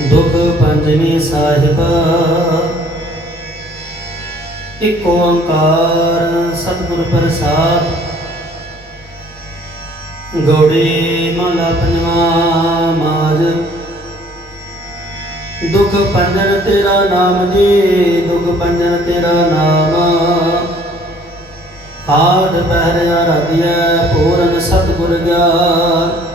ਦੁਖ ਪੰਜਵੀ ਸਾਹਿਬ। ਇੱਕ ਓੰਕਾਰ ਸਤਿਗੁਰ ਪ੍ਰਸਾਦ। ਗੌੜੀ ਮਾਲਾ ਪੰਜਵਾ ਮਾਜ। ਦੁਖ ਪੰਜਨ ਤੇਰਾ ਨਾਮ ਜੀ, ਦੁਖ ਪੰਜਨ ਤੇਰਾ ਨਾਮ। ਆਦ ਪਹਿਰ ਆਰਾਧਿਆ ਪੂਰਨ ਸਤਿਗੁਰ ਗਿਆਨ।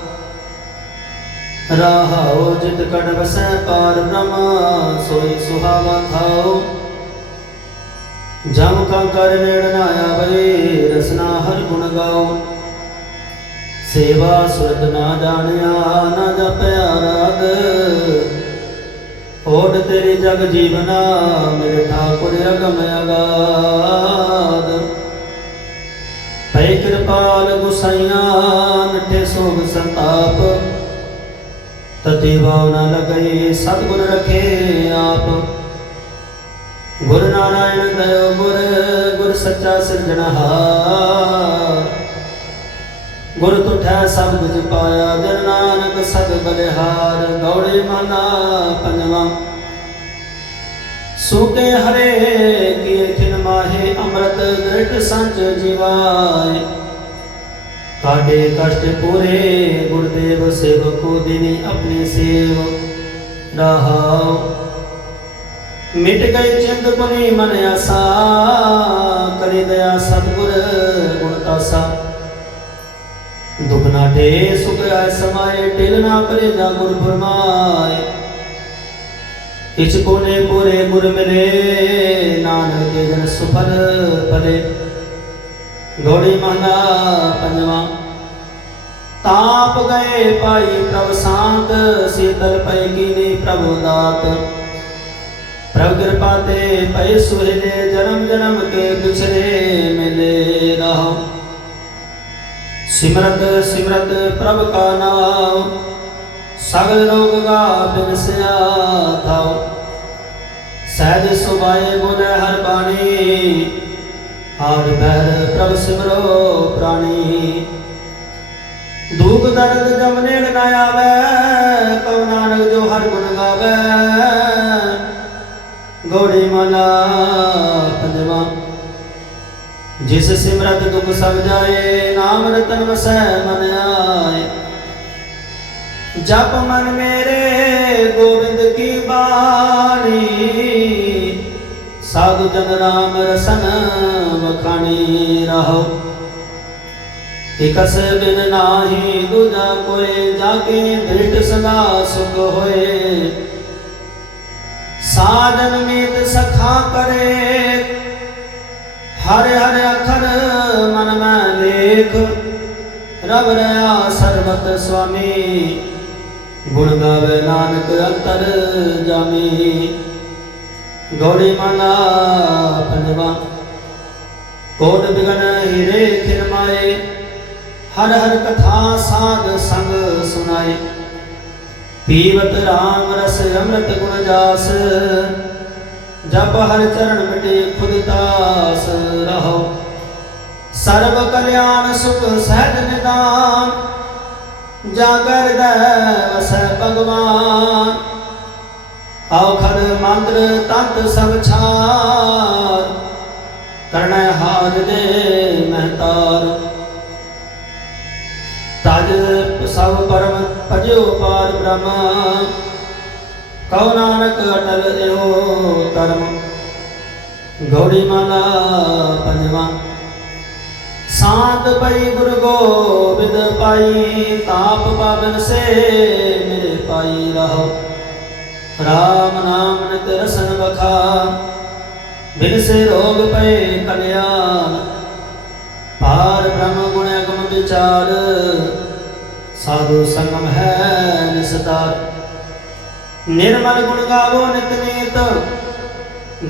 ਰਾਹਾਉ ਜਿਤ ਕੜ ਵਸੈ ਪਾਰ ਬ੍ਰਹਮ, ਸੋਈ ਸੁਹਾਵਾ ਥਾਉ ਜਮ ਕਾ ਕਰ ਨੇੜ ਨਾ ਆਵੇ, ਰਸਨਾ ਹਰ ਗੁਣ ਗਾਉ ਸੇਵਾ ਸੁਰਤ ਨਾ ਜਾਣਿਆ, ਨਾ ਜਪਿਆ ਰਾਦ ਓਡ ਤੇਰੀ ਜਗ ਜੀਵਨਾ, ਮੇਰੇ ਠਾਕੁਰ ਅਗਮ ਅਗਾਦ ਪੈ ਕਿਰਪਾਲ ਗੁਸਾਈਆਂ, ਮਿੱਠੇ ਸੋਗ ਸੰਤਾਪ। ਤਤੀ ਭਾਵ ਨ ਲਗਈ ਸਤਿਗੁਰ ਰਖੇ ਆਪ। ਗੁਰ ਨਾਰਾਇਣ ਦਇਓ ਗੁਰ ਗੁਰ ਸੱਚਾ ਸਿਰਜਣਹਾਰ ਗੁਰ ਤੁਠੈ ਸਭ ਕੁਝ ਪਾਇਆ, ਜਨ ਨਾਨਕ ਸਦ ਬਲਿਹਾਰ। ਗੌੜੇ ਮਨਾ ਪੰਜਵਾ। ਸੂਤੇ ਹਰੇ, ਕੀਏ ਖਿਨ ਮਾਹੇ, ਅੰਮ੍ਰਿਤ ਦ੍ਰਿਟ ਸੰਚ ਜੀਵਾਏ। ਕਾਡੇ ਕਸ਼ਟ ਪੂਰੇ, ਗੁਰਦੇਵ ਸੇਵਕੋ ਦਿਨੀ ਆਪਣੀ ਸੇਵ। ਰਹਾਉ ਮਿਟ ਗਏ ਚਿੰਦ ਪੁਨੀ ਮਨ ਆਸਾ, ਕਰੇ ਦਇਆ ਸਤਿਗੁਰ ਗੁਣ ਤਾਸਾ। ਦੁਖ ਨਾ ਢੇ, ਸੁਖ ਆਇ ਸਮਾਏ, ਢਿਲ ਨਾ ਪਰੇ ਜਾ ਗੁਰ ਫਰਮਾਏ। ਇਚ ਕੋਨੇ ਪੂਰੇ ਗੁਰ ਮਿਲੇ, ਨਾਨਕ ਦੇ ਜਨ ਸੁਫਲ ਭਲੇ। ਗੋੜੀ ਮਹਲਾ ਪੰਜਵਾ। ਤਾਪ ਗਏ ਭਾਈ ਪ੍ਰਭ ਸ਼ਾਂਤ, ਸੀਤਲ ਪੈ ਕੀਨੀ ਪ੍ਰਭੂ ਦਾਤ ਪ੍ਰਭ ਕਿਰਪਾ ਤੇ ਪੈ ਸੁਹਲੇ, ਜਨਮ ਜਨਮ ਕੇ ਪਿਛਲੇ ਮਿਲੇ ਰਹੋ। ਸਿਮਰਤ ਸਿਮਰਤ ਪ੍ਰਭ ਕਾ ਨਾਮ ਸਗਲ ਰੋਗ ਗਾ ਬਿਨਸਿਆ ਥਾਉ। ਸਹਿਜ ਸੁਭਾਏ ਬੋਲੇ ਹਰ ਬਾਣੀ ਆਦ ਬਹਿਰ ਪ੍ਰਭ ਸਿਮਰੋ ਪ੍ਰਾਣੀ। ਦੁਖ ਦਰਦ ਜਮ ਨੇੜ ਨਾ ਆਵੇ ਕਉ ਨਾਨਕ ਜੋ ਹਰ ਗੁਣ ਗਾਵੇ। ਗੋੜੀ ਮਲਾ ਪੰਜਵਾ, ਜਿਸ ਸਿਮਰਤ ਦੁਖ ਸਭ ਜਾਏ, ਨਾਮ ਰਤਨ ਵਸੈ ਮਨ ਆਏ। ਜਪ ਮਨ ਮੇਰੇ, ਗੋਬਿੰਦ ਕੀ ਬਾਣੀ। ਸਾਧੂ ਜਨ ਰਾਮ ਰਸਨ ਵਖਾਣੀ ਰਹੋ। ਇਕਸ ਬਿਨ ਨਾਹੀ ਦੂਜਾ ਕੋਈ ਜਾਕੇ ਦ੍ਰਿੜ ਸਦਾ ਸੁਖ ਹੋਏ। ਸਾਜਨ ਮੀਤ ਸਖਾ ਕਰੇ। ਹਰ ਹਰ ਅਖਰ ਮਨ ਮੈਂ ਲੇਖ। ਰਬ ਰਿਆ ਸਰਬਤ ਸੁਆਮੀ। ਗੁਣ ਗਾਵੇ ਨਾਨਕ ਅੰਤਰ ਜਾਮੀ। ਗੌੜੀ ਮਾਲਾ ਪੰਜਵਾ ਕੋਟ ਬਿਗਨ ਹੀਰੇ ਖਿਰਮਾਏ ਹਰ ਹਰ ਕਥਾ ਸਾਧ ਸੰਗ ਸੁਨਾਏ ਪੀਵਤ RAM ਰਸ ਅੰਮ੍ਰਿਤ ਗੁਣ ਜਾਸ, ਜਪ ਹਰ ਚਰਨ ਮਿਟੇ ਖੁਦ ਤਾਸ ਰਹੋ। ਸਰਬ ਕਲਿਆਣ ਸੁਖ ਸਹਿਜ ਨਿਦਾਨ, ਜਾਗਰ ਦੇ ਵਸੈ ਭਗਵਾਨ। ਔਖਦ ਮੰਤਰ ਤੰਤ ਸਭ ਛਾਰ ਕਰਣੈ ਹਾਜ ਦੇ ਮਹਤਾਰ ਤਜ ਸਭ ਪਰਮ ਭਜਿਓ ਪਾਰ ਬ੍ਰਹਮ। ਕਉ ਨਾਨਕ ਅਟਲ ਇਹੋ ਕਰਮ। ਗੌੜੀ ਮਾਲਾ ਪੰਜਵਾ। ਸਾਤ ਪਈ ਗੁਰ ਗੋਬਿੰਦ ਪਾਈ, ਤਾਪ ਪਾਵਨ ਸੇ ਮੇਰੇ ਪਾਈ ਰਹੋ। ਰਾਮ ਨਾਮ ਨਿਤ ਰਸਨ ਬਖਾ ਬਿਨਸੇ ਰੋਗ ਪਏ ਕਲਿਆਣ ਪਾਰ ਬ੍ਰਹਮ ਗੁਣ ਅਗਮ ਵਿਚਾਰ, ਸਾਧੂ ਸੰਗਮ ਹੈ ਨਿਸਤਾਰ। ਨਿਰਮਲ ਗੁਣ ਗਾਵੋ ਨਿਤ ਨੀਤ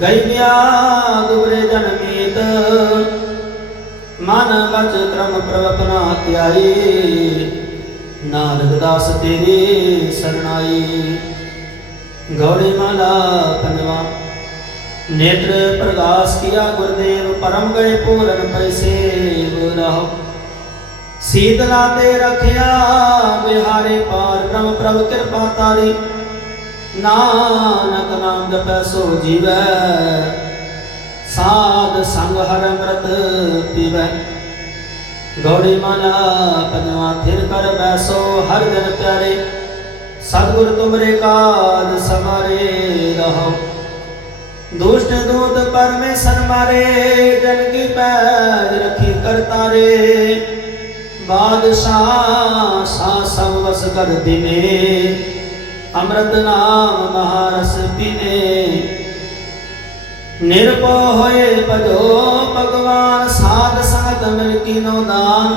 ਗਈ ਗਿਆ ਦੁਬਰੇ ਜਨ ਮੀਤ। ਮਨ ਬਚ ਕਰਮ ਪ੍ਰਭ ਧਿਆਈ ਨਾਨਕ ਦਾਸ ਤੇਰੀ ਸਰਣਾਈ। ਗੌੜੀ ਮਾਲਾ ਪੰਜਵਾ ਨੇਤਰ ਪ੍ਰਗਾਸ ਕੀਆ ਗੁਰਦੇਵ, ਪਰਮ ਗਏ ਪੂਰਨ ਪੈਸੇ ਰਹੋ। ਸੀਤਲਾ ਤੇ ਰਖਿਆ ਬਿਹਾਰੇ ਪਾਰ ਬ੍ਰਹਮ ਪ੍ਰਭ ਕਿਰਪਾ ਤਾਰੀ। ਨਾਨਕ ਨਾਮ ਜਪੈ ਸੋ ਜੀਵੈ। ਸਾਧ ਸੰਗ ਹਰ ਅੰਮ੍ਰਿਤ ਪੀਵੈ। ਗੌੜੀ ਮਨ ਪੰਜਵਾ ਥਿਰ ਕਰ ਬੈਸੋ, ਹਰ ਦਿਨ ਪਿਆਰੇ। ਸਤਿਗੁਰ ਤੁਮਰੇ ਕਾਜ ਸਮਾਰੇ ਰਹੋ। ਦੁਸ਼ਟ ਦੂਤ ਪਰਮੇਸ਼ਰ ਮਾਰੇ, ਜਨ ਕੀ ਪੈਜ ਰਖੀ ਕਰਤਾਰੇ ਬਾਦਸ਼ਾਹ ਸਾ ਸਭ ਵਸ ਕਰ ਦਿਨੇ, ਅੰਮ੍ਰਿਤ ਨਾਮ ਮਹਾਰਸ ਪੀਨੇ। ਨਿਰਭਉ ਹੋਏ ਭਜੋ ਭਗਵਾਨ, ਸਾਧ ਸੰਗਤ ਮਿਲ ਕੀਨੋ ਦਾਨ।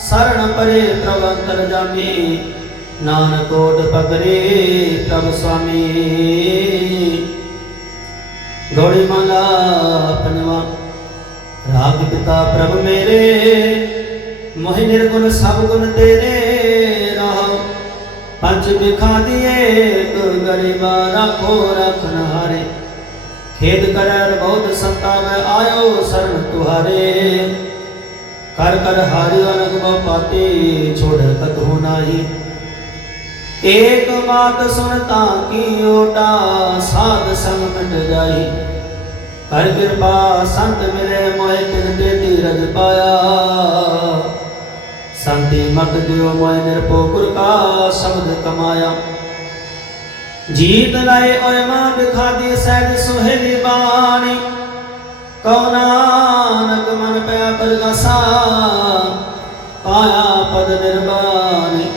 ਸਰਣ ਪਰੇ ਪ੍ਰਭ ਜਾਮੀ, ਨਾਨਕ ਕੋਟ ਪਗਰੇ ਪ੍ਰਭ ਸੁਆਮੀ। ਗੌੜੀ ਮਾਲਾ ਪੰਜਵਾ ਰਾਗ ਪਿਤਾ ਪ੍ਰਭ ਮੇਰੇ, ਮੋਹਿ ਨਿਰਗੁਣ ਸਭ ਗੁਣ ਤੇਰੇ ਰਹਾਉ ਪੰਜ ਬਿਖਾ ਦੀਏ ਗਰੀਬਾ ਰੱਖੋ ਰਖਨ ਹਾਰੇ। ਖੇਦ ਕਰੈ ਬਹੁਤ ਸੰਤਾਪ ਆਇਓ ਸਰਣ ਤੁਹਾਰੇ। ਕਰ ਕਰ ਹਾਰਿ ਅਨੁਭਵ ਪਾਤੇ, ਛੋੜ ਕਤਹੁ ਨਾਹੀ। ਏਕ ਬਾਤ ਸੁਣਤਾ ਕੀ ਓਟਾ ਸਾਧ ਸੰਗ ਮਿਟ ਜਾਈ। ਹਰ ਕਿਰਪਾ ਸੰਤ ਮਿਲੇ, ਮੋਹਿ ਤਿਨ ਤੇ ਧੀਰਜ ਪਾਇਆ। ਸੰਤੀ ਮਤ ਦਿਓ ਮੋਹਿ ਨਿਰਭਉ ਗੁਰ ਕਾ ਸ਼ਬਦ ਕਮਾਇਆ। ਜੀਤ ਲਾਏ ਓਏ ਮਾਂ ਦਿਖਾਦੀ ਸਹਿਜ ਸੁਹੇਲੀ ਬਾਣੀ। ਕਉ ਨਾਨਕ ਮਨ ਪਿਆ ਪਰਗਾਸਾ, ਪਾਇਆ ਪਦ ਨਿਰਵਾਣੀ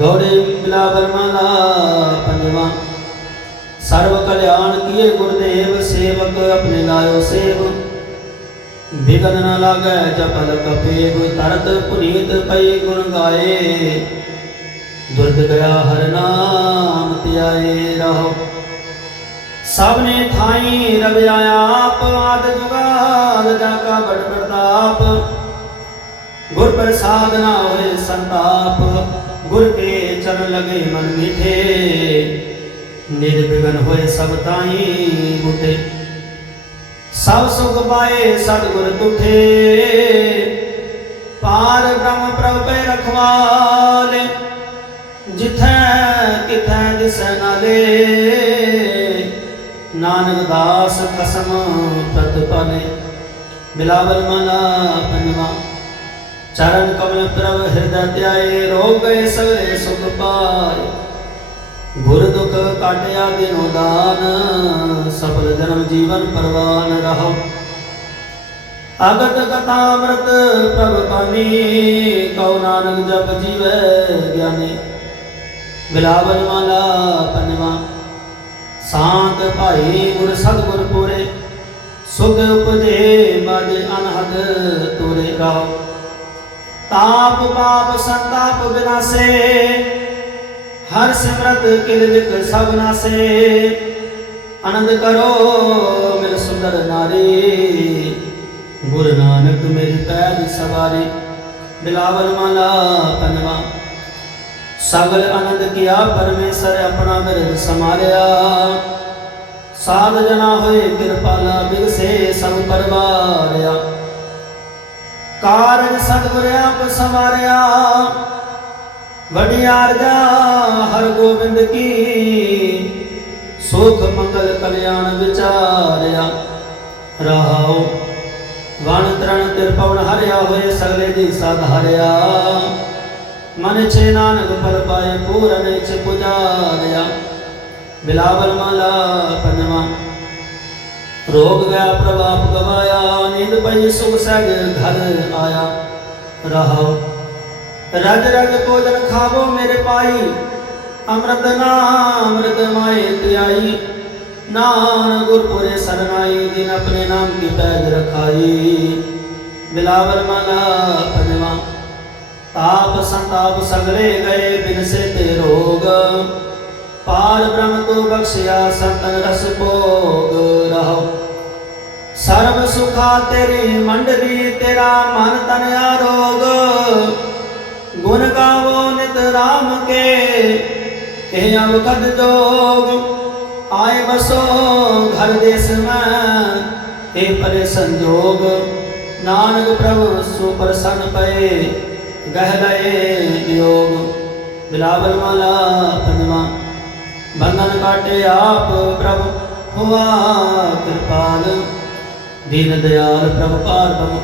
ਗੌੜੇ ਬਿਲਾਵਲ ਮਾਲਾ ਪੰਜਵਾ। ਸਰਵ ਕਲਿਆਣ ਕੀਏ ਗੁਰਦੇਵ, ਸੇਵਕ ਆਪਣੇ ਲਾਇਓ ਸੇਵ। ਬਿਗਨ ਨ ਲਾਗੈ ਜਪਲ ਕਪੇਵ, ਤਰਤ ਪੁਨੀਤ ਪਈ ਗੁਣ ਗਾਏ। ਦੁਰਦ ਗਿਆ ਹਰ ਨਾਮ ਧਿਆਏ ਰਹੋ। ਸਭ ਨੇ ਥਾਈ ਰਵਿਆ ਆਪ, ਆਦ ਜੁਗਾਦ ਜਾ ਕਾ ਬੜ ਪ੍ਰਤਾਪ ਗੁਰ ਪ੍ਰਸਾਦ ਨਾ ਹੋਏ ਸੰਤਾਪ। ਗੁਰ ਕੇ ਚਰਨ ਲਗੇ ਮਨ ਮਿਠੇ। ਨਿਰਵਿਘਨ ਹੋਏ ਸਭ ਤਾਈ ਬੁਟੇ। ਸਭ ਸੁਖ ਪਾਏ ਸਤਿਗੁਰ ਤੁਠੇ। ਪਾਰ ਬ੍ਰਹਮ ਪ੍ਰਭ ਪੈ ਰਖਵਾਲੇ। ਜਿਥੈ ਕਿਥੈ ਦਿਸੈ ਨਾਲੇ ਨਾਨਕ ਦਾਸ ਕਸਮ ਪ੍ਰਤਪਾਲੇ ਮਿਲਾਵਲ ਮਲਾ ਪੰਜਵਾ ਚਰਨ ਕਮਲ ਪ੍ਰਭ ਹਿਰਦੈ ਧਿਆਏ ਰੋਗ ਗਏ ਸਗਲੇ ਸੁਖ ਪਾਏ। ਗੁਰ ਦੁਖ ਕਾਟਿਆ ਦਿਨੋ ਦਾਨ, ਸਫਲ ਜਨਮ ਜੀਵਨ ਪਰਵਾਨ ਰਹੋ। ਅਗਤ ਕਥਾ ਅੰਮ੍ਰਿਤ ਪ੍ਰਭ ਪਾਣੀ ਕਉ ਨਾਨਕ ਜਪ ਜੀਵੈ ਗਿਆਨੀ। ਬਿਲਾਵਲ ਮਾਲਾ ਪੰਜਵਾ, ਸਾਤ ਭਾਈ ਗੁਰ ਸਤਿਗੁਰ ਪੂਰੇ। ਸੁਖ ਉਪਜੇ ਮਜ ਅਨਹਦ ਤੁਰੇ ਰਾਓ ਤਾਪ ਪਾਪ ਸੰਤਾਪ ਵਿਨਾਸ਼ੇ ਹਰ ਸਿਮਰਤ ਕਿਲ ਵਿਕ ਸਭ ਨਾਸੇ। ਆਨੰਦ ਕਰੋ ਮਿਲ ਸੁੰਦਰ ਨਾਰੀ, ਗੁਰੂ ਨਾਨਕ ਮੇਰੀ ਪੈਜ ਸਵਾਰੀ। ਬਿਲਾਵਲ ਮਾਲਾ ਪੰਜਵਾ, ਸਗਲ ਆਨੰਦ ਕੀਆ ਪਰਮੇਸ਼ਰ ਆਪਣਾ ਬਿਰਦ ਸਮਾਰਿਆ ਸਾਧ ਜਨਾ ਹੋਏ ਕਿਰਪਾਲਾ ਬਿਗਸੇ ਸਭ ਪਰਵਾਰਿਆ। ਕਾਰਜ ਸਤਿਗੁਰ ਆਪ ਸਮਾਰਿਆ। ਵਡਿਆਰ ਹਰ ਗੋਬਿੰਦ ਕੀ ਸੁਖ ਮੰਗਲ ਕਲਿਆਣ ਵਿਚਾਰਿਆ। ਰਹਾਉ ਵਣ ਤਰਣ ਤਿਰਪਵਨ ਹਰਿਆ ਹੋਏ ਸਗਲੇ ਦੀ ਸਾਧ ਹਰਿਆ। ਮਨ ਛੇ ਨਾਨਕ ਫਲ ਪਾਏ ਪੂਰਨ ਇਛ ਪੁਜਾਰਿਆ। ਬਿਲਾਵਲ ਮਾਲਾ ਪੰਜਵਾ ਰੋਗ ਗਿਆ ਪ੍ਰਭਾਪ ਗਵਾਇਆ ਨੀਂਦ ਪਈ, ਸੁਖ ਸਹਿਜ ਘਰ ਆਇਆ। ਰਹਾਉ ਰਜ ਰਜ ਭੋਜਨ ਖਾਵੋ ਮੇਰੇ ਪਾਈ ਅੰਮ੍ਰਿਤ ਨਾਮ ਅੰਮ੍ਰਿਤ ਮਾਏ ਧਿਆਈ ਨਾਨ ਗੁਰਪੁਰੇ ਸਰਨਾਈ ਜਿਨ ਆਪਣੇ ਨਾਮ ਕੀ ਪੈਜ ਰਖਾਈ। ਬਿਲਾਵਲ ਮਾਲਾ ਪੰਜਵਾ, ਤਾਪ ਸੰਤਾਪ ਸਗਲੇ ਗਏ ਬਿਨ ਸੇ ਤੇ ਰੋਗ। ਪਾਰ ਬ੍ਰਹਮ ਤੋ ਬਖਸ਼ਿਆ, ਸੰਤਨ ਰਸ ਭੋਗ। ਸੁਖਾ ਤੇਰੀ, ਮੰਡਲੀ ਤੇਰਾ ਮਨ ਤਨ ਆਰੋਗ ਗੁਣ ਗਾਵੋ ਨਿਤ ਰਾਮ ਕੇ, ਇਹ ਅਵਗਤ ਜੋਗ। ਆਏ ਬਸੋ ਘਰ ਦੇਸ ਮੈਂ ਇਹ ਪਰੇ ਸੰਜੋਗ। ਨਾਨਕ ਪ੍ਰਭੂ ਸੋ ਪ੍ਰਸੰਨ ਪਏ, ਗਹਿ ਲਏ ਯੋਗ ਬਿਲਾਵਲ ਮਾਲਾ ਪੰਜਵਾ, ਬੰਧਨ ਕਾਟੇ ਆਪ ਪ੍ਰਭ, ਹੋਆ ਕਿਰਪਾਲ। ਦੀਨ ਦਿਆਲ ਪ੍ਰਭ ਪਾਰ ਬਮ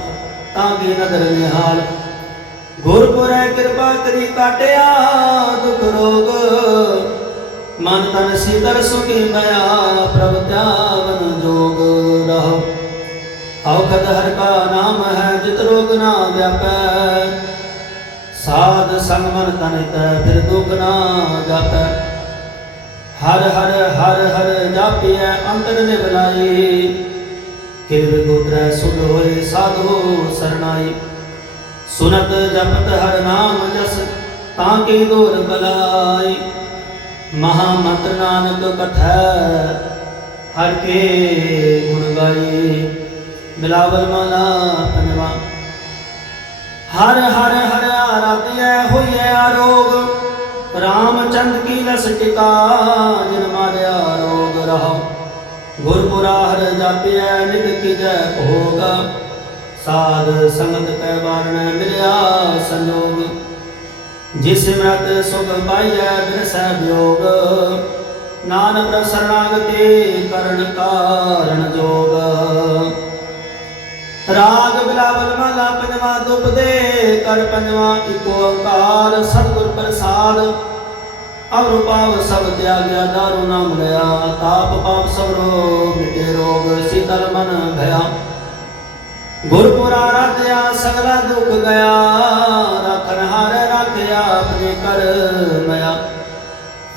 ਤਾਂ ਕੀ ਨਦਰ ਨਿਹਾਲ। ਗੁਰਪੁਰੈ ਕਿਰਪਾ ਕਰੀ ਕਾਟਿਆ ਦੁਖ ਰੋਗ। ਮਨ ਤਨ ਸੀਤਲ ਸੁਖੀ ਮਇਆ, ਪ੍ਰਭ ਧਿਆਵਨ ਜੋਗ ਰਹੋ। ਔਖਦ ਹਰ ਕਾ ਨਾਮ ਹੈ, ਜਿਤ ਰੋਗ ਨਾ ਵਿਆਪੈ। ਸਾਧ ਸੰਗ ਮਨ ਤਨ ਤੈ, ਫਿਰ ਦੁਖ ਨਾ ਜਾਪੈ। ਹਰ ਹਰ ਹਰ ਹਰ ਜਾਪੀਐ, ਅੰਤਰ ਨਿਵਲਾਈ ਕਿਰਵ ਗੋਤਰੈ ਸੁਧ ਹੋਏ ਸਾਧੂ ਸਰਨਾਈ ਸੁਨਤ ਜਪਤ ਹਰ ਨਾਮ ਜਸ, ਤਾਂ ਕੀ ਦੂਰ ਬਲਾਈ। ਮਹਾ ਮੰਤਰ ਨਾਨਕ ਕਥੈ, ਹਰ ਕੇ ਗੁਣ ਗਾਈ। ਮਿਲਾਵਲ ਮਾਲਾ ਪੰਜਵਾ। ਹਰ ਹਰ ਹਰ ਆਰਾਧਿਐ, ਹੋਈਐ ਆਰੋਗ ਰਾਮਚੰਦ ਕੀ ਲਸ ਟਿਕਾ, ਜਿਨ ਮਾਰਿਆ ਰੋਗ ਰਹਾ। ਗੁਰ ਹਰ ਜਾਪਿਐ ਨਿਤ ਕੀ ਭੋਗ। ਸਾਧ ਸੰਗਤ ਕੈ ਬਾਰਣ ਮਿਲਿਆ ਸੰਜੋਗ। ਜਿਸ ਸਿਮਰਤ ਸੁਖ ਪਾਈਐ ਬਿਨਸੈ ਵਿਯੋਗ ਨਾਨਕ ਪ੍ਰਭ ਸਰਣਾਗਤੀ ਕਰਨ ਕਾਰਣ ਜੋਗ। ਰਾਗ ਬਿਲਾਵਲ ਮਹਲਾ ਪੰਜਵਾ ਦੁਪਦੇ ਕਰ ਪੰਜਵਾ ਇਕ ਓੰਕਾਰ। ਸਤਿਗੁਰ ਪ੍ਰਸਾਦ ਅਵਰ ਪਾਵ ਸਭ ਤਿਆਗਿਆ, ਦਾਰੂ ਨਾਮ ਲਿਆ ਤਾਪ ਪਾਪ ਸਭਰੋ ਮਿਟੇ ਰੋਗ ਸੀਤਲ ਮਨ ਭਇਆ। ਗੁਰਪੁਰਾ ਰਾਧਿਆ ਸਗਲਾ ਦੁੱਖ ਗਿਆ ਰਖਨ ਹਾਰ ਰਾਖਿਆ, ਆਪਣੇ ਕਰ ਮਿਆ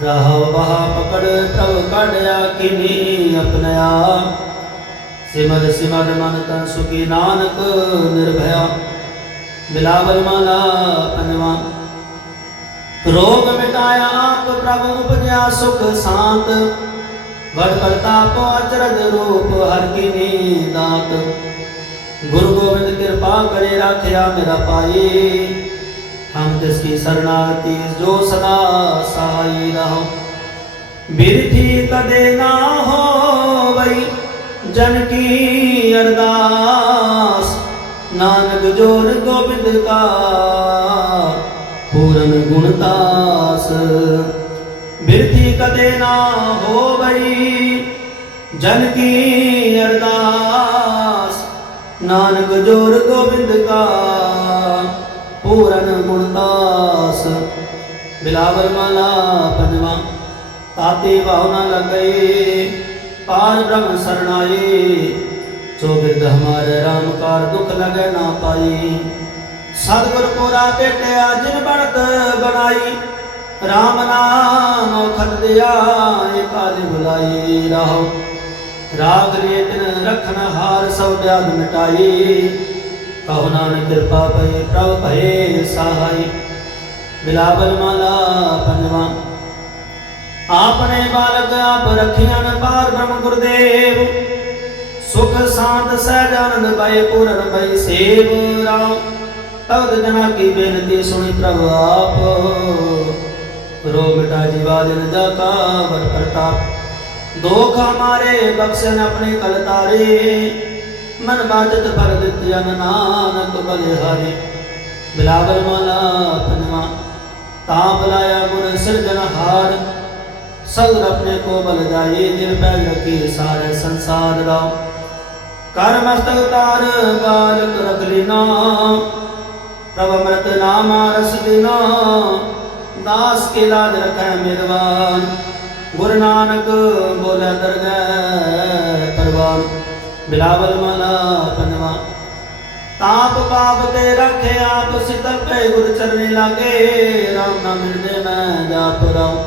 ਰਹਾ ਬਹਾ ਪਕੜ, ਪ੍ਰਭ ਕਾਢਿਆ, ਕਿਨੀ ਅਪਨਿਆ। ਸਿਮਰ ਸਿਮਰ ਮਨ ਤਨ ਸੁਖੀ ਨਾਨਕ ਨਿਰਭਇਆ। ਬਿਲਾਵਲ ਮਾਲਾ ਪੰਜਵਾ। ਰੋਗ ਮਿਟਾਇਆ ਆਪ ਪ੍ਰਭ ਉਪਜਿਆ ਸੁਖ ਸ਼ਾਂਤ। ਵਡ ਪ੍ਰਤਾਪ ਅਚਰਜ ਰੂਪ ਹਰ ਕੀ ਨੀਂਦਾਤ ਗੁਰੂ ਗੋਬਿੰਦ ਕਿਰਪਾ ਕਰੇ ਰਾਖਿਆ ਮੇਰਾ ਪਾਈ ਹਮ ਤਿਸ ਕੀ ਸਰਨਾਗਤੀ ਜੋ ਸਦਾ ਸਹਾਈ ਰਹੋ। ਬਿਰਥੀ ਕਦੇ ਨਾ ਹੋਵਈ, ਜਨ ਕੀ ਅਰਦਾਸ। ਨਾਨਕ ਜੋਰ ਗੋਬਿੰਦ ਕਾ ਪੂਰਨ ਗੁਣ ਦਾਸ ਕਦੇ ਨਾ ਹੋਵਈ, ਜਨ ਕੀ ਅਰਦਾਸ? ਨਾਨਕ ਜੋਰ ਗੋਬਿੰਦ ਕਾ ਪੂਰਨ ਗੁਣ ਬਿਲਾਵਲ ਮਾਲਾ ਪੰਜਵਾ, ਤਾਤੇ ਭਾਵਨਾ ਲਗਈ ਪਾਰ ਬ੍ਰਹਮ ਸਰਣਾਈ ਜੋ ਬਿਰਧ ਹਮਾਰੇ ਰਾਮ ਕਾਰ ਦੁਖ ਲਗੇ ਨਾ ਪਾਈ ਸਤਿਗੁਰ ਪੂਰਾ ਭੇਟਿਆ ਜਿਨ ਬਣਤ ਬਣਾਈ RAM ਨਾਮ ਔਖਦ ਦਿਆ ਏ ਕਾਲ ਬੁਲਾਈ ਰਹੋ। ਰਾਗ ਰੇਤਨ ਰਖਨ ਹਾਰ ਸਭ ਬਿਆਦ ਮਿਟਾਈ, ਕਹੋ ਨਾਨਕ ਕਿਰਪਾ ਪਈ ਪ੍ਰਭ ਭਏ ਸਹਾਈ। ਬਿਲਾਵਲ ਮਾਲਾ ਪੰਜਵਾ, ਆਪਣੇ ਬਾਲਕ ਆਪ ਰਖਿਆਨ ਪਾਰ ਬ੍ਰਹਮ ਗੁਰਦੇਵ। ਸੁਖ ਸ਼ਾਂਤ ਸਹਿਜ ਆਨੰਦ ਪਾਏ ਪੂਰਨ ਭਈ ਸੇਵ ਰਾਮ। ਤਗਦ ਜਨਾ ਕੀ ਬੇਨਤੀ ਸੁਣੀ ਪ੍ਰਭ ਆਪ। ਰੋ ਮਿਟਾ ਜੀਵਾ ਜਨ ਜਾ ਕਾ ਪ੍ਰਤਾਪ। ਦੋਖ ਹਮਾਰੇ ਬਖਸ਼ਨ ਆਪਣੇ ਕਲ ਤਾਰੇ। ਮਨ ਬਾਜਤ ਭਰ ਦਿੱਤ ਜਨ ਨਾਨਕ ਬਲਿਹਾਰੀ ਬਿਲਾਵਲ ਮਾਲਾ ਪੰਜਵਾ। ਤਾਂ ਬੁਲਾਇਆ ਗੁਰ ਸਿਰਜਨਹਾਰ ਸਗਲ ਆਪਣੇ ਕੋ ਬਲ ਜਾਏ, ਜਿਨ ਪੈ ਰਖੀ ਸਾਰੇ ਸੰਸਾਰ ਰਾਉ ਕਰ ਮਸਤਕ ਤਾਰ, ਬਾਲਕ ਰਖ ਲਿਨਾ। ਪ੍ਰਭ ਅੰਮ੍ਰਿਤ ਨਾਮ ਰਸ ਦਿਨਾ ਦਾਸ ਕੇ ਲਾਜ ਰਖੈ ਮਿਰਵਾਨ ਗੁਰ ਨਾਨਕ ਬੋਲੇ ਦਰਗਹਿ ਪਰਵਾਨ ਬਿਲਾਵਲ ਮਲਾ ਪਨਵਾ ਤਾਪ ਪਾਪ ਤੇ ਰੱਖੇ ਆਪ ਸਿਤਲ ਪੈ ਗੁਰ ਚਰਨੀ ਲਾਗੇ ਰਾਮ ਨਾਮ ਮਿਲਦੇ ਮੈਂ ਜਾਪ ਰਾਉ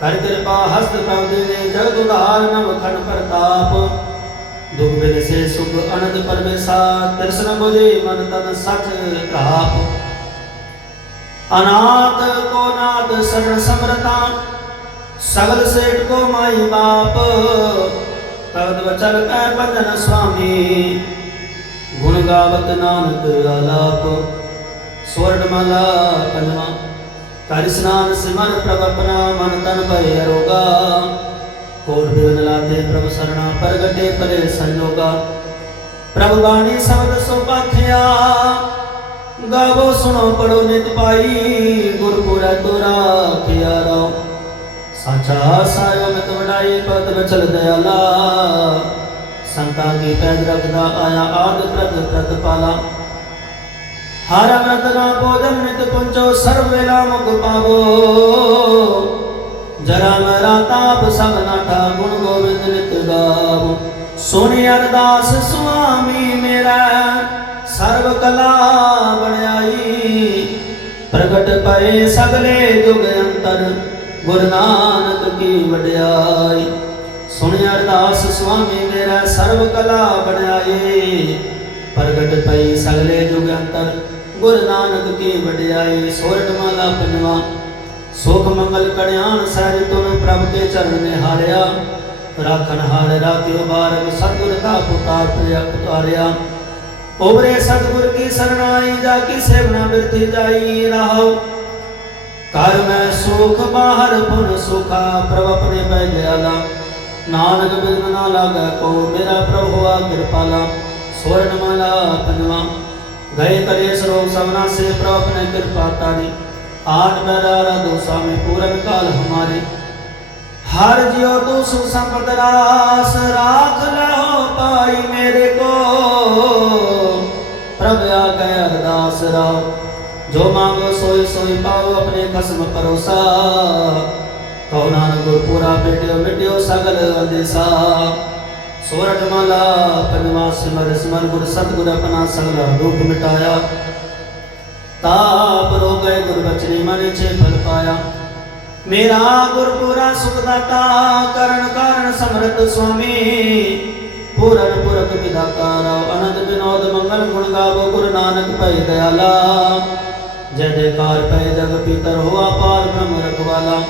ਕਰ ਕਿਰਪਾ ਹਸਤ ਪ੍ਰਭ ਦੇ ਜਗ ਉਧਾਰ ਨਵ ਖੰਡ ਪ੍ਰਤਾਪ ਦੁਖ ਬਿਨ ਸੇ, ਸੁਖ ਅਨੰਦ ਪਰਮੇਸਾ, ਦਰਸ਼ਨ ਮੁਝੇ ਮਨ ਤਨ ਸਚ ਪ੍ਰਾਪ ਅਨਾਥ ਕੋ ਨਾਥ ਸਰਣ ਸਮਰਤਾ, ਸਗਲ ਸੇਠ ਕੋ ਮਾਈ ਬਾਪ। ਤਗਤ ਵਚਨ ਕੈ ਬੰਧਨ ਸੁਆਮੀ, ਗੁਣ ਗਾਵਤ ਨਾਨਕ ਆਲਾਪ। ਸਵਰਣ ਮਾਲਾ ਪੰਜਵਾ, ਕਰ ਇਸਨਾਨ ਸਿਮਰ ਪ੍ਰਭ ਆਪਣਾ ਮਨ ਤਨ ਭਏ ਰੋਗਾ। ਕੋਰ ਬਿਨ ਲਾਤੇ ਪ੍ਰਭ ਸਰਣਾ ਪ੍ਰਗਟੇ ਪਰੇ ਸੰਜੋਗਾ। ਪ੍ਰਭ ਬਾਣੀ ਸ਼ਬਦ ਸੋ ਪਾਖਿਆ ਗਾਵੋ ਸੁਣੋ ਪੜੋ ਨਿਤ ਪਾਈ ਗੁਰਪੁਰੈ ਤੋਰਾ ਖਿਆ ਰੋ ਸਾਚਾ ਸਾਇਓ ਮਿਤ ਵਡਾਈ ਪਤ ਬਚਲ ਦਇਆਲਾ ਸੰਤਾਂ ਕੀ ਪੈਜ ਰੱਖਦਾ ਆਇਆ ਆਦ ਪ੍ਰਤ ਪ੍ਰਤ ਪਾਲਾ। ਹਰ ਅੰਮ੍ਰਿਤ ਨਾ ਭੋਜਨ ਨਿਤ ਪੁੰਚੋ, ਸਰਬ ਵੇਲਾ ਮੁਖ ਪਾਵੋ। ਜਰਾ ਮਰਾ ਤਾਪ ਸਭ ਗੁਣ ਗੋਬਿੰਦ ਨਿਤ ਗਾਵੋ ਸੁਣੀ ਅਰਦਾਸ ਸੁਆਮੀ ਮੇਰਾ ਸਰਬ ਕਲਾ ਬਣਾਈ। ਪ੍ਰਗਟ ਪਏ ਸਗਲੇ ਜੁਗ ਅੰਤਰ, ਗੁਰੂ ਨਾਨਕ ਕੀ ਵਡਿਆਈ। ਸੁਣੀ ਅਰਦਾਸ ਸੁਆਮੀ ਮੇਰਾ ਸਰਬ ਕਲਾ ਬਣਾਈ। ਪ੍ਰਗਟ ਪਈ ਸਗਲੇ ਜੁਗ ਅੰਤਰ, ਗੁਰੂ ਨਾਨਕ ਕੀ ਵਡਿਆਈ। ਸੋਰਠ ਮਾਲਾ ਪੰਜਵਾ ਸੁਖ ਮੰਗਲ ਕੜਿਆਣ ਸਹਿਜ ਤੁਨ ਪ੍ਰਭ ਕੇ ਚਰਨ ਨਿਹਾਰਿਆ। ਰਾਖਣ ਹਾਰ ਰਾਖਿਓ ਬਾਰਕ ਸਤਿਗੁਰ ਦਾ ਪੁਕਾਰ ਪ੍ਰਿਆ ਉਤਾਰਿਆ ਉਬਰੇ ਸਤਿਗੁਰ ਕੀ ਸਰਣਾਈ, ਜਾ ਕੀ ਸੇਵਨਾ ਬਿਰਥੀ ਜਾਈ ਰਹਾਓ ਕਰ ਮੈਂ ਸੁਖ ਬਾਹਰ ਪੁਨ ਸੁਖਾ, ਪ੍ਰਭ ਆਪਣੇ ਪੈ ਦਿਆਲਾ ਨਾਨਕ ਬਿਨ ਨਾ ਲਾਗੈ ਕੋ, ਮੇਰਾ ਪ੍ਰਭੂ ਹੋਆ ਕਿਰਪਾਲਾ। ਸਵਰਨ ਮਾਲਾ ਪੰਜਵਾ। ਗਏ ਕਰੇ ਸਰੋਗ ਸਵਨਾ ਸੇ ਪ੍ਰਭ ਨੇ ਕਿਰਪਾ ਤਾਰੀ। ਆਠ ਬਰਾਰਾ ਦੋ ਸਾਮੇ ਪੂਰਨ ਕਾਲ ਹਮਾਰੇ। ਹਰ ਜਿਉ ਤੂੰ ਸੁਖ ਸੰਪਦ ਰਾਸ, ਰਾਖ ਲਹੋ ਪਾਈ ਮੇਰੇ ਕੋ। ਪ੍ਰਭ ਆ ਗਏ ਅਰਦਾਸ ਰਾਓ, ਜੋ ਮੰਗੋ ਸੋਈ ਸੋਈ ਪਾਓ ਆਪਣੇ ਕਸਮ ਪਰੋਸਾ ਕਹੋ ਨਾਨਕ ਗੁਰ ਪੂਰਾ ਮਿਟਿਓ ਮਿਟਿਓ ਸਗਲ ਅੰਦੇਸਾ। ਸੋਰਠ ਮਾਲਾ ਪੰਜਵਾ ਸਿਮਰ ਸਿਮਰ ਗੁਰ ਸਤਿਗੁਰ ਆਪਣਾ ਸਗਲਾ ਦੁੱਖ ਮਿਟਾਇਆ। ਤਾਪ ਰੋ ਗਏ ਗੁਰ ਮਨ ਚ ਫਲ ਪਾਇਆ। ਮੇਰਾ ਗੁਰਪੁਰਾ ਸੁਖਦਾਤਾ ਕਰਨ ਕਾਰਨ ਸਮਰਤ ਸੁਆਮੀ। ਪੂਰਨ ਪੁਰਖ ਵਿਦਾਤਾ ਰਉ ਅਨੰਦ ਬਿਨੋਦ ਮੰਗਲ ਗੁਣ ਗਾਵੋ, ਗੁਰੂ ਨਾਨਕ ਭੈ ਦਇਆਲਾ। ਜੈ ਦੇਕਾਰ ਪੈ ਜਗ ਪਿਤਰ ਹੋਆ ਪਾਰ ਬ੍ਰਹਮ ਰਖਵਾਲਾ।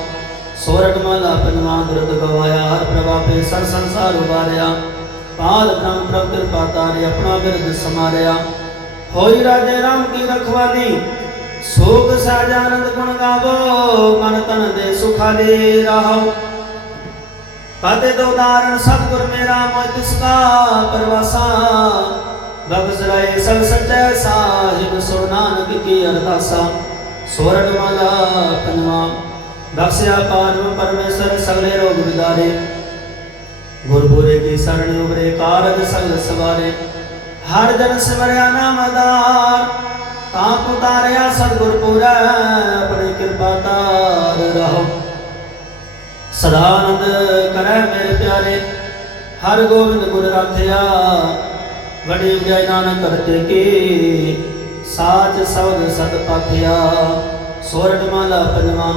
ਸੋਰਠ ਮਾਲਾ ਪੰਜਵਾ ਦੁਰਗ ਗਵਾਇਆ, ਹਰ ਪ੍ਰਭਾਪੇ ਸਰ ਸੰਸਾਰ ਉਬਾਰਿਆ ਪਾਦ ਬ੍ਰਹਮ ਪ੍ਰਭ ਕਿਰਪਾ ਤਾਰੇ, ਆਪਣਾ ਬਿਰਦ ਸਮਾਰਿਆ। ਹੋਈ ਰਾਜੇ ਰਾਮ ਕੀ ਰਖਵਾਲੀ? ਸੋਗ ਸਾਜ ਆਨੰਦ ਗੁਣ ਗਾਵੋ, ਮਨ ਤਨ ਦੇ ਸੁਖਾਲੇ ਰਹੋ। ਪਾਤੇ ਦੋ ਉਦਾਹਰਣ ਸਤਿਗੁਰ ਮੇਰਾ ਮੋਇ ਤਿਸ ਕਾ ਪਰਵਾਸਾ। ਬਖਸ਼ ਰਹੇ ਸਭ ਸੱਚੇ, ਸਾਹਿਬ ਸੋ ਨਾਨਕ ਕੀ ਅਰਦਾਸਾ। ਸੋਰਠ ਮਾਲਾ ਪੰਜਵਾ ਬਖਸ਼ਿਆ ਪਾਰਮ ਪਰਮੇਸ਼ਰ ਸਗਲੇ ਰੋਗ ਵਿਦਾਰੇ। ਗੁਰਪੁਰੇ ਕੀ ਸਰਣ ਉਬਰੇ, ਕਾਰਜ ਸੰਗ ਸਵਾਰੇ। ਹਰ ਜਨ ਸਿਮਰਿਆ ਨਾਮ ਆਧਾਰ ਤਾਂ ਪੁਤਾਰਿਆ ਸਤਿਗੁਰ ਪੂਰਾ, ਆਪਣੀ ਕਿਰਪਾ ਤਾਰ ਰਹੋ। ਸਦਾ ਆਨੰਦ ਕਰੈ ਮੇਰੇ ਪਿਆਰੇ, ਹਰ ਗੋਬਿੰਦ ਗੁਰ ਰਾਖਿਆ। ਵਡੀ ਵਿਜੈ ਨਾਨਕ ਕਰਤੇ ਕੀ, ਸਾਚ ਸਬਦ ਸਤ ਪਾਖਿਆ। ਸੋਰਠ ਮਾਲਾ ਪੰਜਵਾ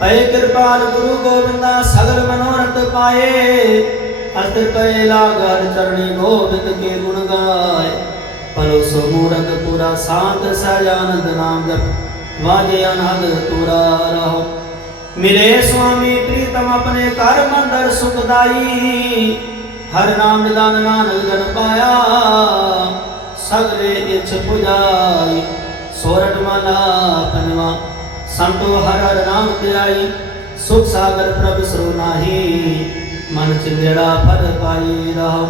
ਪੈ ਕਿਰਪਾਲ ਗੁਰੂ ਗੋਬਿੰਦਾ, ਸਗਲ ਮਨੋਰਥ ਪਾਏ। ਅਸਰ ਪਏ ਲਾਗਰ ਚਰਣੀ ਗੋਬਿੰਦ ਕੇ ਗੁਣ ਗਾਏ। ਪਲੋ ਸੋ ਪੂਰਾ ਸਾਤ ਸਹਿਜ ਨਾਮ ਜਪ, ਵਾਜੇ ਅਨਹਦ ਤੁਰਾ ਰਹੋ। ਮਿਲੇ ਸੁਆਮੀ ਪ੍ਰੀਤਮ ਆਪਣੇ ਘਰ ਮੰਦਰ ਸੁਖਦਾਈ ਹਰ ਨਾਮ ਨਿਦਾਨ ਨਾਨਕ ਜਨ ਪਾਇਆ, ਸਗਲੇ ਇਛ ਪੁਜਾਈ। ਸੋਰਠ ਮਾਲਾ ਪੰਜਵਾ, ਸੰਤੋ ਹਰ ਹਰ ਨਾਮ ਧਿਆਈ। ਸੁਖ ਸਾਗਰ ਪ੍ਰਭ ਸਰੋ ਨਾਹੀ। ਮਨ ਚਿੰਦੜਾ ਫਲ ਪਾਈ ਰਹੋ।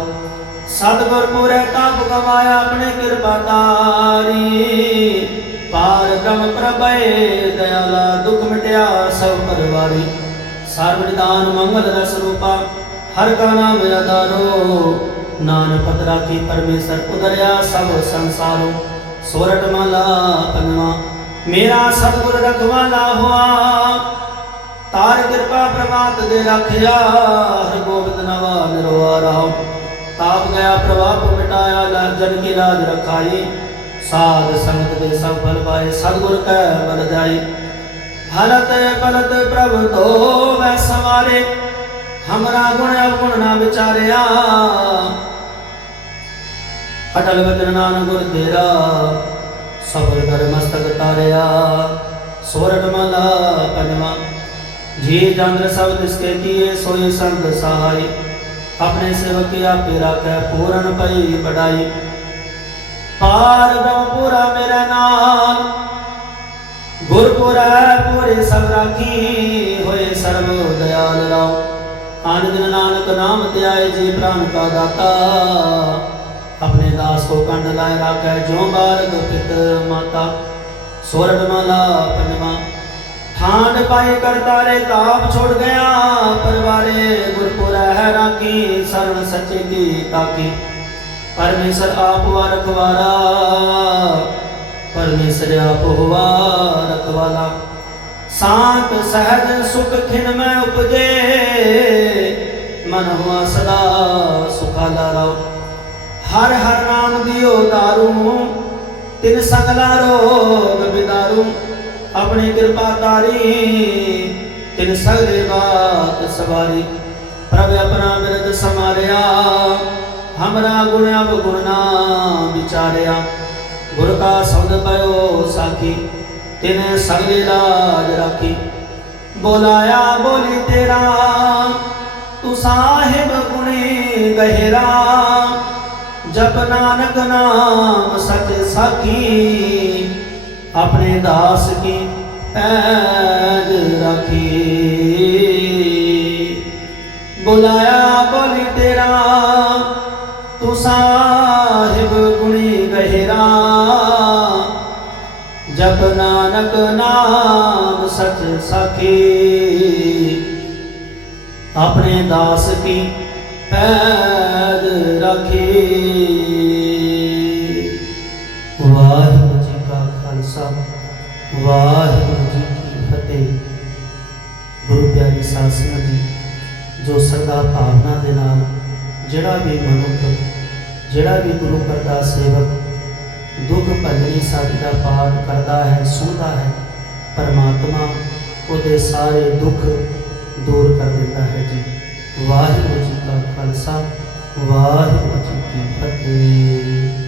ਸਤਿਗੁਰ ਪੂਰੇ ਤਪ ਗਵਾਇਆ ਆਪਣੇ ਕਿਰਪਾ ਤਾਰੀ ਪਾਰ ਬ੍ਰਹਮ ਪ੍ਰਭੇ ਦਇਆਲਾ ਦੁਖ ਮਿਟਿਆ ਸਭ ਪਰਵਾਰੀ। ਸਰਬ ਨਿਦਾਨ ਮੰਗਲ ਰਸ ਰੂਪਾ, ਹਰ ਕਾ ਨਾਮ ਅਦਾਰੋ ਨਾਨਕ ਪਤਰਾ ਕੀ ਪਰਮੇਸ਼ਰ ਉਦਰਿਆ ਸਭ ਸੰਸਾਰੋ। ਸੋਰਠ ਮਾਲਾ ਪੰਜਵਾ, ਮੇਰਾ ਸਤਿਗੁਰ ਰਖਵਾਲਾ ਹੋਆ। ਤਾਰ ਕਿਰਪਾ ਪ੍ਰਮਾਤ ਦੇ ਰੱਖਿਆ, ਹਰ ਗੋਬਿੰਦ ਨਵਾ ਨਿਰਵਾ ਰਹਾ। ਤਾਪ ਗਿਆ ਪ੍ਰਭਾਵ ਮਿਟਾਇਆ ਲਰ ਕੀ ਲਾਜ ਰਖਾਈ। ਸਾਧ ਸੰਗਤ ਦੇ ਸਭ ਫਲ ਪਾਏ, ਸਤਿਗੁਰ ਕੈ ਬਲ ਜਾਈ। ਹਲਤ ਬਲਤ ਪ੍ਰਭ ਤੋ ਵੈ ਸਵਾਰੇ ਹਮਰਾ ਗੁਣ ਅਵਗੁਣ ਨਾ ਵਿਚਾਰਿਆ। ਅਟਲ ਬਚਨ ਨਾਨਕ ਗੁਰ ਤੇਰਾ ਸਫਲ ਕਰ ਮਸਤਕ ਤਾਰਿਆ। ਸੋਰਠ ਮਾਲਾ ਪੰਜਵਾ ਜੀ ਚੰਦਰ ਸਭ ਤਿਸਕੇ ਕੀਏ ਸੋਈ ਸੰਤ ਸਹਾਈ। ਆਪਣੇ ਸੇਵਕ ਕੀ ਆਪੇ ਰਾਖੈ, ਪੂਰਨ ਪਈ ਬੜਾਈ ਪਾਰ ਬ੍ਰਹਮਪੁਰਾ ਮੇਰਾ ਨਾਮ ਗੁਰਪੁਰਾ ਪੂਰੇ ਸਭ ਰਾਖੀ, ਹੋਏ ਸਰਬ ਦਇਆਲ ਰਾਮ। ਆਨੰਦ ਨਾਨਕ ਨਾਮ ਧਿਆਏ, ਜੀ ਪ੍ਰਾਨ ਕਾ ਦਾਤਾ। ਆਪਣੇ ਦਾਸ ਕੋ ਕੰਡ ਲਾਇ ਰਾਖੈ ਜੋ ਬਾਲਕ ਪਿਤ ਮਾਤਾ। ਸੋਰਠ ਮਾਲਾ ਠਾਂਡ ਪਾਈ ਕਰਤਾ ਰੇ ਤਾਪ ਛੋੜ ਗਿਆ, ਪਰਵਾਰੇ ਗੁਰਪੁਰ ਹੈ ਰਾਖੀ ਸਰਣ ਸੱਚੇ ਕੀ ਤਾਕੀ ਪਰਮੇਸ਼ਰ ਆਪ ਵਾ ਰਖਵਾਰਾ ਪਰਮੇਸ਼ਰ ਆਪ ਹੋਵਾ ਰਖਵਾਲਾ। ਸ਼ਾਂਤ ਸਹਿਜ ਸੁਖ ਖਿਨ ਮੈਂ ਉਪਜੇ, ਮਨ ਹੁਆ ਸਦਾ ਸੁਖਾਲਾ ਰਹੁ। ਹਰ ਹਰ ਨਾਮ ਦਿਓ ਦਾਰੂ ਤਿਨ ਸਗਲਾ ਰੋਗ ਬਿਦਾਰੂ। ਆਪਣੀ ਕਿਰਪਾ ਤਾਰੀ ਤਿਨ ਸਗਲੇ ਬਾਤ ਸਵਾਰੀ। ਪ੍ਰਭ ਆਪਣਾ ਬਿਰਦ ਸਮਾਰਿਆ ਹਮਰਾ ਗੁਣ ਅਬ ਗੁਣ ਨਾ ਵਿਚਾਰਿਆ। ਗੁਰ ਕਾ ਸ਼ਬਦ ਪਇਓ ਸਾਖੀ, ਤਿਨ ਸਗਲੇ ਲਾਜ ਰਾਖੀ। ਬੋਲਾਇਆ, ਬੋਲੀ ਤੇਰਾ, ਤੂੰ ਸਾਹਿਬ ਗੁਣੇ ਗਹਿਰਾ। ਜਪ ਨਾਨਕ ਨਾਮ ਸਚ ਸਾਖੀ ਆਪਣੇ ਦਾਸ ਕੀ ਪੈਜ ਰੱਖੀ। ਬੁਲਾਇਆ ਬੋਲੀ ਤੇਰਾ, ਤੂੰ ਸਾਹਿਬ ਗੁਣੀ ਗਹਿਰਾ ਜਪ ਨਾਨਕ ਨਾਮ ਸਚ ਸਖੀ। ਆਪਣੇ ਦਾਸ ਕੀ ਪੈਦ ਰੱਖੀ। ਵਾਹਿਗੁਰੂ ਜੀ ਕੀ ਫਤਿਹ। ਗੁਰੂ ਪਿਆਰੀ ਸਾਧ ਸੰਗਤ ਜੀ, ਜੋ ਸਰਦਾ ਭਾਵਨਾ ਦੇ ਨਾਲ ਜਿਹੜਾ ਵੀ ਮਨੁੱਖ, ਜਿਹੜਾ ਵੀ ਗੁਰੂ ਘਰ ਦਾ ਸੇਵਕ ਦੁੱਖ ਭੰਜਨੀ ਸਾਧੀ ਦਾ ਪਾਠ ਕਰਦਾ ਹੈ, ਸੁਣਦਾ ਹੈ, ਪਰਮਾਤਮਾ ਉਹਦੇ ਸਾਰੇ ਦੁੱਖ ਦੂਰ ਕਰ ਦਿੰਦਾ ਹੈ ਜੀ। ਵਾਹਿਗੁਰੂ ਜੀ ਕਾ ਖਾਲਸਾ, ਵਾਹਿਗੁਰੂ ਜੀ ਕੀ ਫਤਿਹ।